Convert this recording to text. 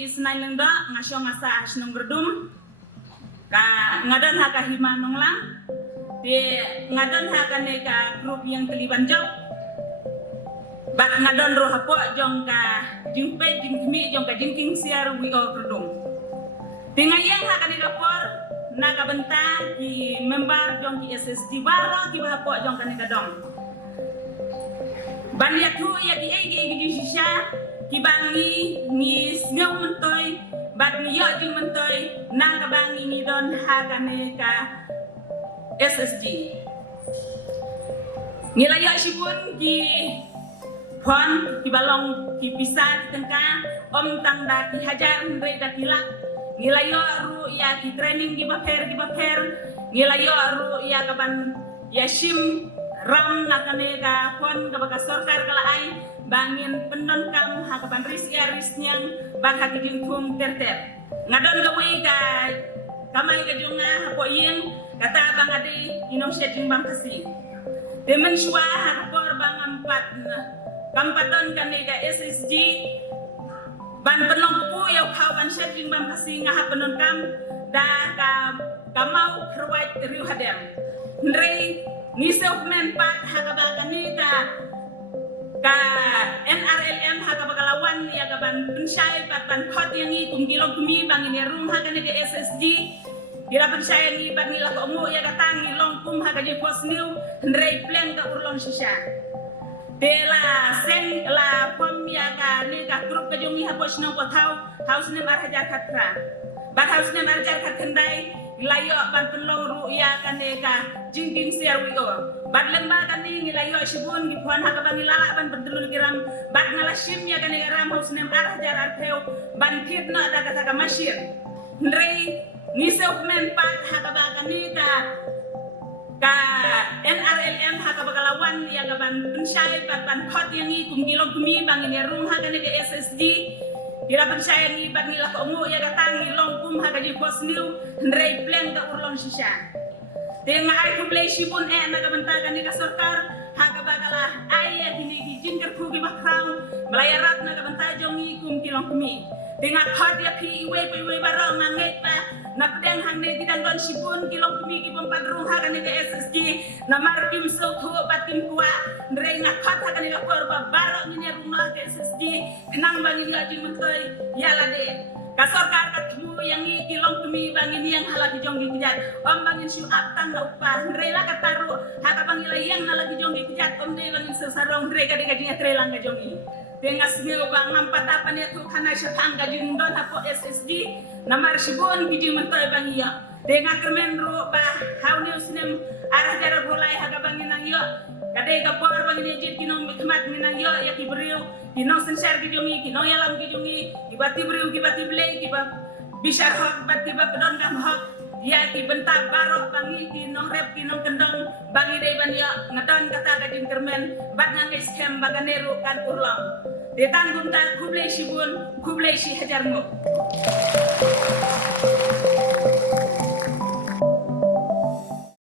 isnay lang do ngasyo nga sa asnong gerdum ka ngadon ha ka himanong lang di ngadon ha ka ne ka grup yang keliban job bat ngadon ro hapo jong ka jingpe jingkmi jong ka jingking siar wi o gerdum di ngayang ha ka ne ka por na ka benta ki member jong ki SSD baro ki hapo jong ka ne ka dong ban ya tu ya di egi sisya kibangi ni ngau mentoy bat ni yo jing mentoy nang kabangi ni don hagane ka SSG nilai sipun ki pon ki balong ki pisat tengka om tangda ki hajar ndre da tilak nilai ru ya ki training ki baper nilai ru ya kaban ya shim ram nakane ka pon ka baka sorkar kala ai bangin pendon kam hakapan ris nyang bak hakijing tum terter ngadon gawe ka kamai ka junga hapo yeng kata bang adi inong syeding bang kasing demen shwa hakapor bang ampat kampaton kane ka SSG ban penong pu yaw kawan syeding bang kasing nga hapenon kam da ka kamau kerwait riu hadem ndrei ni selfman pat hakabagani ka NRLM hakabagalawan ya gaban pensyai pat ban khot yang i kumgilo kumi bangin ya rum hakane ke SSG dira pensyai ni bang ila ko mu ya katang long kum hakaje pos new ndrei plan ka urlon shisha dela sen la pom ya ka ni ka grup ka jongi hapos no ko thau house ne mar hajar khatra bat house ne mar hajar khatndai layo ban penlong ru ya kane ka jingking siar wi o bat lemba kane ngilayo shibun gi pon ha ka bang ilala ban berdulul giram bat ngala shim ya kane ram haus nem ar hajar artheu ban kitna da kata ka mashir ndrei ni selfman pat ha ka ba kane ka NRLM ha ka bagalawan ya ga ban pensyai bat ban khot yang i kumgilo kumi bang ini rum ha kane ke SSG dira percaya ni bag nila ko mu ya gatangi long kum hagaji pos new ndrei plan ka urlon shisha tenga ay kublay shipun na gabantagan ni ka sarkar haga bagala ay hindi ginger kugi bakrang malayarat na gabantajong ni kum kilong kumi tenga khardia pi iwe barang nganget pa napdang hangne didanggon shipun kilong kumi ki pampadrung haga ni ka SSG na markim so ko batim kuwa ndrei nga khat haga ni ka korba baro ni rumah ka SSG kenang bang ini aja mentoy yala de kasorkar katmu yang i kilong kumi bang ini yang halagi jonggi kijat om bangin syu aptan na upah rela kataru haka bang ila yang halagi jonggi kijat om de bangin sesarong rega de gajinya trelang ga jonggi dengan sengeu bang nampat apa ne tu kana syatang gajing don hapo SSG namar shibon giji mentoy bang iya dengan kermen ru bah hauni usnem arah jarak bolai haka bangin nang yo kadai ka por bang ni jit kinong mikmat minang yo ya kibriu kinong sensar gijongi kinong yalam gijongi kibati briu kibati blei kiba bishar hok bati ba pedon kam hok ya ki bentak barok bangi kinong rep kinong kendang bangi dei ban ya ngadon kata gajin kermen bat nangis kem baganeru kan urlang detang gunta kublei shibun kublei shi hajarmu